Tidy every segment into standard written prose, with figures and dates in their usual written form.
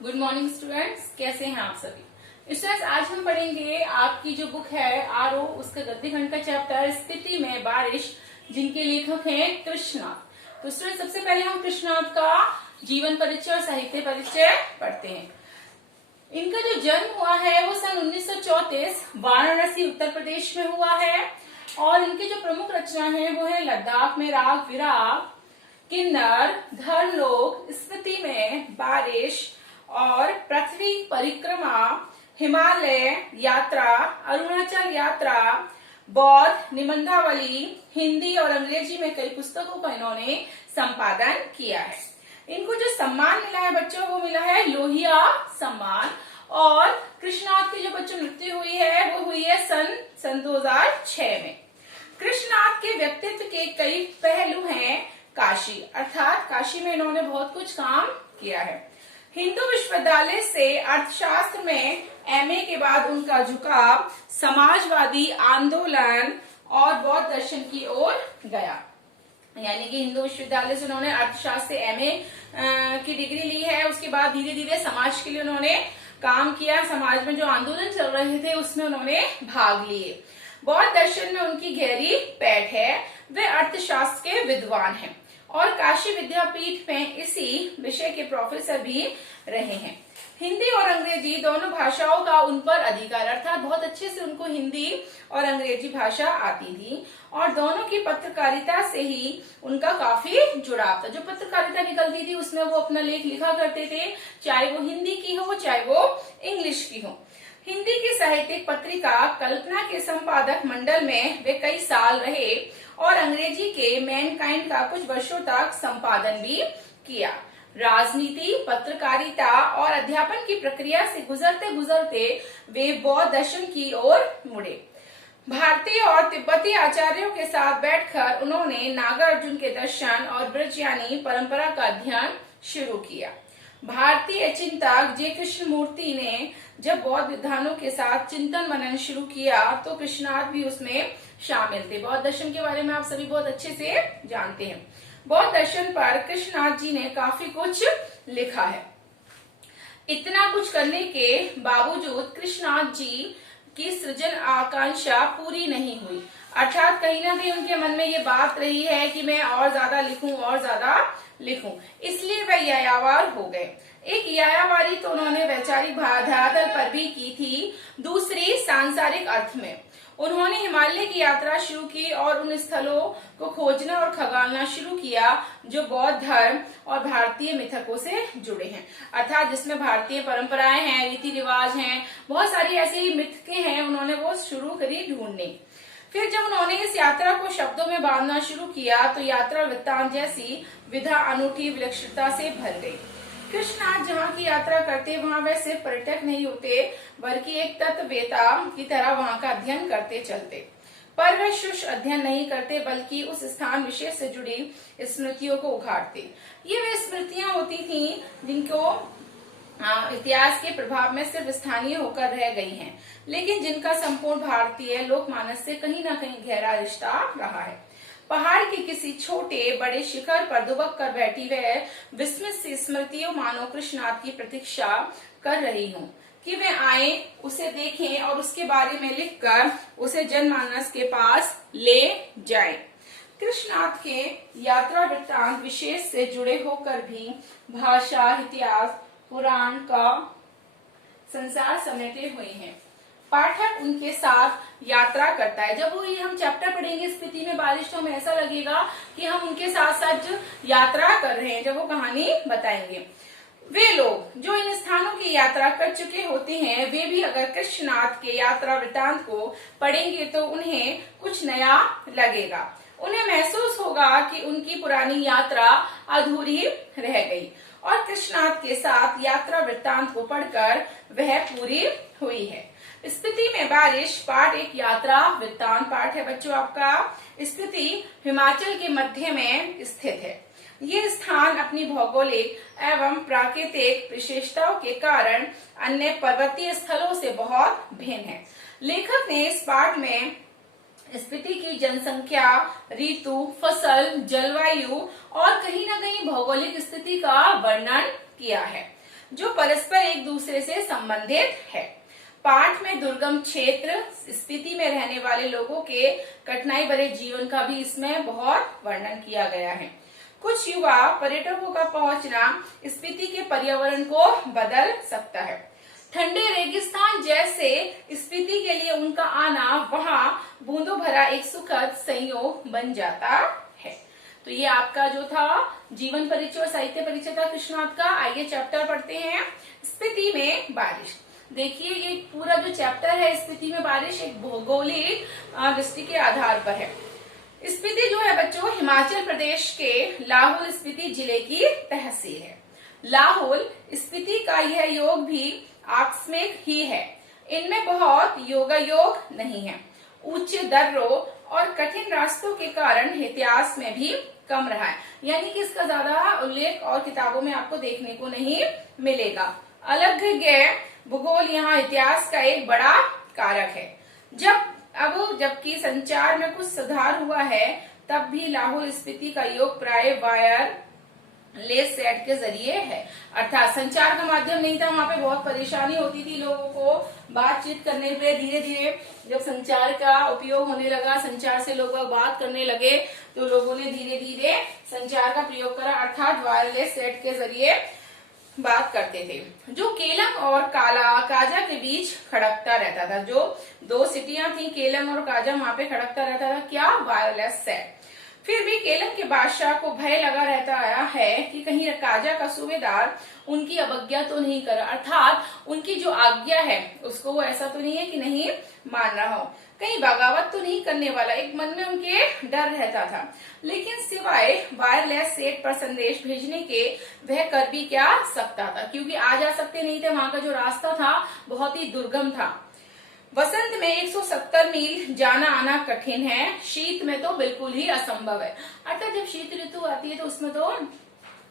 Good morning students, कैसे हैं आप सभी स्टूडेंट्स। आज हम पढ़ेंगे आपकी जो बुक है आरओ, उसका गद्य खंड का चैप्टर स्थिति में बारिश, जिनके लेखक हैं कृष्णनाथ। तो स्टूडेंट सबसे पहले हम कृष्णनाथ का जीवन परिचय और साहित्य परिचय पढ़ते हैं। इनका जो जन्म हुआ है वो सन 1934 वाराणसी उत्तर प्रदेश में हुआ है और इनकी जो प्रमुख रचना है वो है लद्दाख में राग विराग, किन्नर, धर्मलोक, स्मृति में बारिश और पृथ्वी परिक्रमा, हिमालय यात्रा, अरुणाचल यात्रा, बौद्ध निबंधावली, हिंदी और अंग्रेजी में कई पुस्तकों का इन्होंने संपादन किया है। इनको जो सम्मान मिला है बच्चों वो मिला है लोहिया सम्मान। और कृष्णनाथ की जो बच्चों मृत्यु हुई है वो हुई है सन 2006 में। कृष्णनाथ के व्यक्तित्व के कई पहलू हैं। काशी अर्थात काशी में इन्होंने बहुत कुछ काम किया है। हिंदू विश्वविद्यालय से अर्थशास्त्र में एमए के बाद उनका झुकाव समाजवादी आंदोलन और बौद्ध दर्शन की ओर गया। यानी कि हिंदू विश्वविद्यालय से उन्होंने अर्थशास्त्र से एमए की डिग्री ली है। उसके बाद धीरे धीरे समाज के लिए उन्होंने काम किया। समाज में जो आंदोलन चल रहे थे उसमें उन्होंने भाग लिए। बौद्ध दर्शन में उनकी गहरी पैठ है। वे अर्थशास्त्र के विद्वान हैं और काशी विद्यापीठ में इसी विषय के प्रोफेसर भी रहे हैं। हिंदी और अंग्रेजी दोनों भाषाओं का उन पर अधिकार, अर्थात बहुत अच्छे से उनको हिंदी और अंग्रेजी भाषा आती थी और दोनों की पत्रकारिता से ही उनका काफी जुड़ाव था। जो पत्रकारिता निकलती थी उसमें वो अपना लेख लिखा करते थे, चाहे वो हिंदी की हो चाहे वो इंग्लिश की हो। हिंदी की साहित्यिक पत्रिका कल्पना के संपादक मंडल में वे कई साल रहे और अंग्रेजी के मैनकाइंड का कुछ वर्षों तक संपादन भी किया। राजनीति, पत्रकारिता और अध्यापन की प्रक्रिया से गुजरते गुजरते वे बौद्ध दर्शन की ओर मुड़े। भारतीय और तिब्बती आचार्यों के साथ बैठकर उन्होंने नागार्जुन के दर्शन और ब्रजयानी परंपरा का अध्ययन शुरू किया। भारतीय चिंतक जे कृष्णमूर्ति ने जब बौद्ध विद्वानों के साथ चिंतन मनन शुरू किया तो कृष्णनाथ भी उसमें शामिल थे। बौद्ध दर्शन के बारे में आप सभी बहुत अच्छे से जानते हैं। बौद्ध दर्शन पर कृष्णनाथ जी ने काफी कुछ लिखा है। इतना कुछ करने के बावजूद कृष्णनाथ जी की सृजन आकांक्षा पूरी नहीं हुई, अर्थात कहीं ना कहीं उनके मन में ये बात रही है कि मैं और ज्यादा लिखूं, इसलिए वे यायावर हो गए। एक यायावारी तो उन्होंने वैचारिक धरातल पर भी की थी, दूसरी सांसारिक अर्थ में। उन्होंने हिमालय की यात्रा शुरू की और उन स्थलों को खोजना और खगालना शुरू किया जो बौद्ध धर्म और भारतीय मिथकों से जुड़े हैं, अर्थात जिसमें भारतीय परंपराएं हैं, रीति रिवाज हैं, बहुत सारी ऐसी मिथकें हैं, उन्होंने वो शुरू करी ढूंढने। फिर जब उन्होंने इस यात्रा को शब्दों में बांधना शुरू किया तो यात्रा वृत्तांत जैसी विधा अनूठी विलक्षणता से भर गई। कृष्णनाथ जहाँ की यात्रा करते वहाँ वे सिर्फ पर्यटक नहीं होते बल्कि एक तत्ववेता की तरह वहाँ का अध्ययन करते चलते। पर वे शुष्क अध्ययन नहीं करते बल्कि उस स्थान विशेष से जुड़ी स्मृतियों को उघाड़ते। ये वे स्मृतियां होती थी जिनको इतिहास के प्रभाव में सिर्फ स्थानीय होकर रह गई हैं, लेकिन जिनका संपूर्ण भारतीय लोकमानस से कहीं न कहीं गहरा रिश्ता रहा है। पहाड़ के किसी छोटे बड़े शिखर पर दुबक कर बैठी वह विस्मित सी स्मृतियों मानो कृष्णनाथ की प्रतीक्षा कर रही हूँ कि वे आए, उसे देखें और उसके बारे में लिखकर उसे जनमानस के पास ले जाएं। कृष्णनाथ के यात्रा वृत्तांत विशेष से जुड़े होकर भी भाषा, इतिहास, पुराण का संसार समेटे हुए हैं। पाठक उनके साथ यात्रा करता है। जब वो ये हम चैप्टर पढ़ेंगे स्थिति में बारिश तो हमें ऐसा लगेगा कि हम उनके साथ साथ जो यात्रा कर रहे हैं, जब वो कहानी बताएंगे। वे लोग जो इन स्थानों की यात्रा कर चुके होते हैं वे भी अगर कृष्णनाथ के यात्रा वृत्तांत को पढ़ेंगे तो उन्हें कुछ नया लगेगा। उन्हें महसूस होगा कि उनकी पुरानी यात्रा अधूरी रह गई और कृष्णनाथ के साथ यात्रा वृत्तांत को पढ़कर वह पूरी हुई है। स्थिति में बारिश पाठ एक यात्रा वृत्तांत पाठ है बच्चों आपका। स्थिति हिमाचल के मध्य में स्थित है। ये स्थान अपनी भौगोलिक एवं प्राकृतिक विशेषताओं के कारण अन्य पर्वतीय स्थलों से बहुत भिन्न है। लेखक ने इस पाठ में स्थिति की जनसंख्या, ऋतु, फसल, जलवायु और कहीं न कहीं भौगोलिक स्थिति का वर्णन किया है। जो परस्पर एक दूसरे से संबंधित है। पाठ में दुर्गम क्षेत्र स्पीति में रहने वाले लोगों के कठिनाई भरे जीवन का भी इसमें बहुत वर्णन किया गया है। कुछ युवा पर्यटकों का पहुंचना स्पीति के पर्यावरण को बदल सकता है। ठंडे रेगिस्तान जैसे स्पीति के लिए उनका आना वहां बूंदों भरा एक सुखद संयोग बन जाता है। तो ये आपका जो था जीवन परिचय और साहित्य परिचय था कृष्णात का। आइए चैप्टर पढ़ते हैं, स्पीति में बारिश। देखिए ये पूरा जो चैप्टर है स्पीति में बारिश एक भौगोलिक दृष्टि के आधार पर है। स्पीति जो है बच्चों हिमाचल प्रदेश के लाहौल स्पीति जिले की तहसील है। लाहौल स्पीति का यह योग भी आकस्मिक ही है। इनमें बहुत योगायोग नहीं है। ऊंचे दर्रों और कठिन रास्तों के कारण इतिहास में भी कम रहा है, यानी कि इसका ज्यादा उल्लेख और किताबों में आपको देखने को नहीं मिलेगा। अलग भूगोल यहाँ इतिहास का एक बड़ा कारक है। जबकि संचार में कुछ सुधार हुआ है, तब भी लाहौल स्पीति का योग प्राय वायरलेस सेट के जरिए है, अर्थात संचार का माध्यम नहीं था। वहां पे बहुत परेशानी होती थी लोगों को बातचीत करने पे। धीरे धीरे जब संचार का उपयोग होने लगा, संचार से लोग बात करने लगे, तो लोगों ने धीरे धीरे संचार का प्रयोग करा, अर्थात वायरलेस सेट के जरिए बात करते थे, जो केलंग और काजा के बीच खड़कता रहता था। जो दो सिटियां थी केलंग और काजा, वहां पे खड़कता रहता था क्या, वायरलेस सेट। फिर भी केलंग के बादशाह को भय लगा रहता आया है कि कहीं काजा का सूबेदार उनकी अवज्ञा तो नहीं कर, अर्थात उनकी जो आज्ञा है उसको वो ऐसा तो नहीं है कि नहीं मान रहा हो, कहीं बगावत तो नहीं करने वाला, एक मन में उनके डर रहता था। लेकिन सिवाय वायरलेस सेट पर संदेश भेजने के वह कर भी क्या सकता था, क्योंकि आ जा सकते नहीं थे, वहां का जो रास्ता था बहुत ही दुर्गम था। वसंत में 170 मील जाना आना कठिन है, शीत में तो बिल्कुल ही असंभव है। अर्थात जब शीत ऋतु आती है तो उसमें तो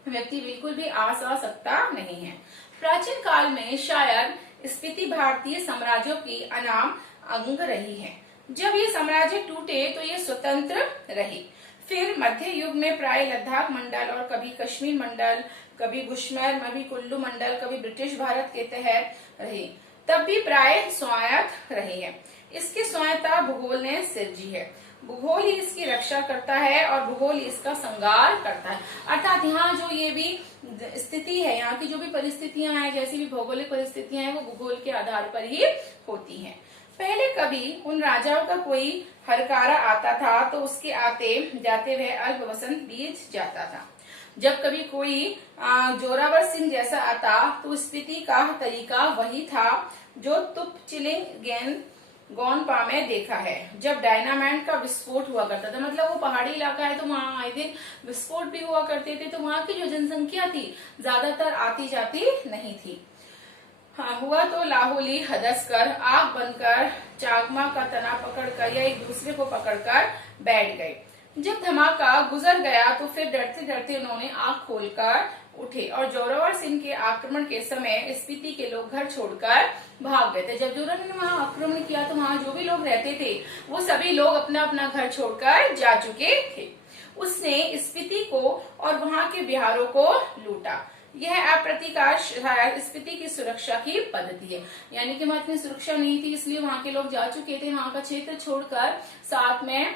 व्यक्ति बिल्कुल भी आ सकता नहीं है। प्राचीन काल में शायद स्पीति भारतीय साम्राज्यों की अनाम अंग रही है। जब ये साम्राज्य टूटे तो ये स्वतंत्र रही। फिर मध्य युग में प्राय लद्दाख मंडल और कभी कश्मीर मंडल, कभी बुशमैर, कभी कुल्लू मंडल, कभी ब्रिटिश भारत के तहत रही, तब भी प्राय स्वायत्त रही है। इसकी स्वायत्तता भूगोल ने सिरजी है। भूगोल ही इसकी रक्षा करता है और भूगोल ही इसका संगार करता है। अर्थात यहाँ जो ये भी स्थिति है, यहाँ की जो भी परिस्थितियां हैं, जैसी भी भौगोलिक परिस्थितियां हैं, वो भूगोल के आधार पर ही होती हैं। पहले कभी उन राजाओं का कोई हरकारा आता था तो उसके आते जाते वह अल्प वसंत बीत जाता था। जब कभी कोई जोरावर सिंह जैसा आता तो स्पीति का तरीका वही था जो तुपचिलिंग गोनपा में देखा है, जब डायनामाइट का विस्फोट हुआ करता था। मतलब वो पहाड़ी इलाका है तो वहाँ आए दिन विस्फोट भी हुआ करते थे, तो वहाँ की जो जनसंख्या थी ज्यादातर आती जाती नहीं थी। हाँ, हुआ तो लाहौली हदस कर, आग बनकर, चाकमा का तना पकड़कर या एक दूसरे को पकड़कर बैठ गए। जब धमाका गुजर गया तो फिर डरते डरते उन्होंने आंख खोलकर उठे और जोरावर सिंह के आक्रमण के समय स्पीति के लोग घर छोड़कर भाग गए थे। जब जोरावर ने वहां आक्रमण किया तो वहां जो भी लोग रहते थे वो सभी लोग अपना अपना घर छोड़कर जा चुके थे। उसने स्पीति को और वहां के बिहारों को लूटा। यह अप्रतिकाश स्पीति की सुरक्षा की पद्धति है, यानी कि वहां इतनी सुरक्षा नहीं थी, इसलिए वहां के लोग जा चुके थे, वहां का क्षेत्र छोड़कर, साथ में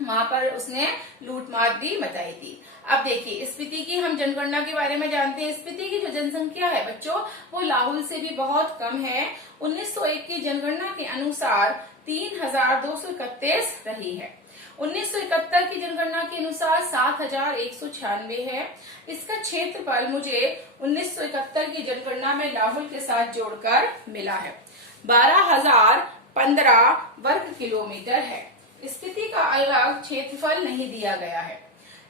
वहां पर उसने लूटमार भी मचाई थी। अब देखिए स्पीति की हम जनगणना के बारे में जानते हैं। स्पीति की जो जनसंख्या है बच्चों वो लाहौल से भी बहुत कम है। 1901 की जनगणना के अनुसार 3231 रही है। 1971 की जनगणना के अनुसार 7196 है। इसका क्षेत्रफल मुझे 1971 की जनगणना में लाहौल के साथ जोड़कर मिला है, 12,015 वर्ग किलोमीटर है। स्पीति का अलग क्षेत्रफल नहीं दिया गया है।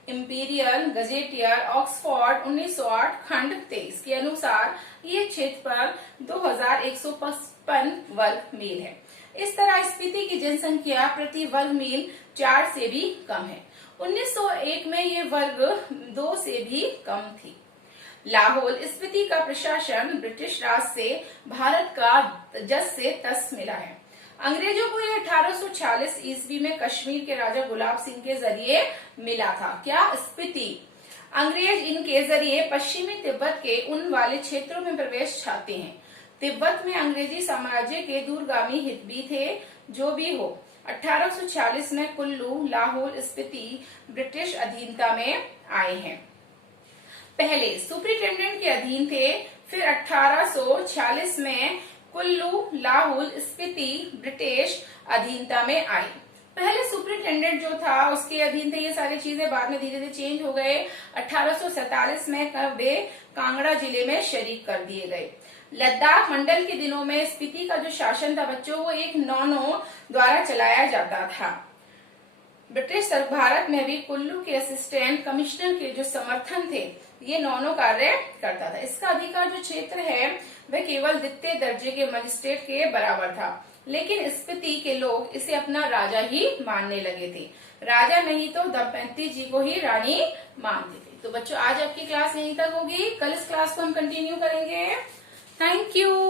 इंपीरियल गजेटियर ऑक्सफोर्ड 1908 खंड 23 के अनुसार ये क्षेत्रफल 2155 वर्ग मील है। इस तरह स्पीति की जनसंख्या प्रति वर्ग मील 4 से भी कम है। 1901 में ये वर्ग 2 से भी कम थी। लाहौल स्पीति का प्रशासन ब्रिटिश राज से भारत का जस से तस मिला है। अंग्रेजों को यह 1846 ईस्वी में कश्मीर के राजा गुलाब सिंह के जरिए मिला था। क्या स्पीति अंग्रेज इनके जरिए पश्चिमी तिब्बत के उन वाले क्षेत्रों में प्रवेश चाहते हैं। तिब्बत में अंग्रेजी साम्राज्य के दूरगामी हित भी थे। जो भी हो, 1846 में कुल्लू, लाहौल, स्पीति ब्रिटिश अधीनता में आए हैं। पहले सुपरिटेंडेंट के अधीन थे, फिर 1846 में कुल्लू, लाहौल, स्पीति ब्रिटिश अधीनता में आई। पहले सुपरिटेंडेंट जो था उसके अधीन थे ये सारी चीजें, बाद में धीरे धीरे चेंज हो गए। 1847 में वे कांगड़ा जिले में शरीक कर दिए गए। लद्दाख मंडल के दिनों में स्पीति का जो शासन था बच्चों, वो एक नौनो द्वारा चलाया जाता था। ब्रिटिश भारत में भी कुल्लू के असिस्टेंट कमिश्नर के जो समर्थन थे, ये नौनो कार्य करता था। इसका अधिकार जो क्षेत्र है वह केवल द्वितीय दर्जे के मजिस्ट्रेट के बराबर था, लेकिन स्पीति के लोग इसे अपना राजा ही मानने लगे थे। राजा नहीं तो दमयंती जी को ही रानी मानते थे। तो बच्चों आज आपकी क्लास यहीं तक होगी, कल इस क्लास को हम कंटिन्यू करेंगे। Thank you.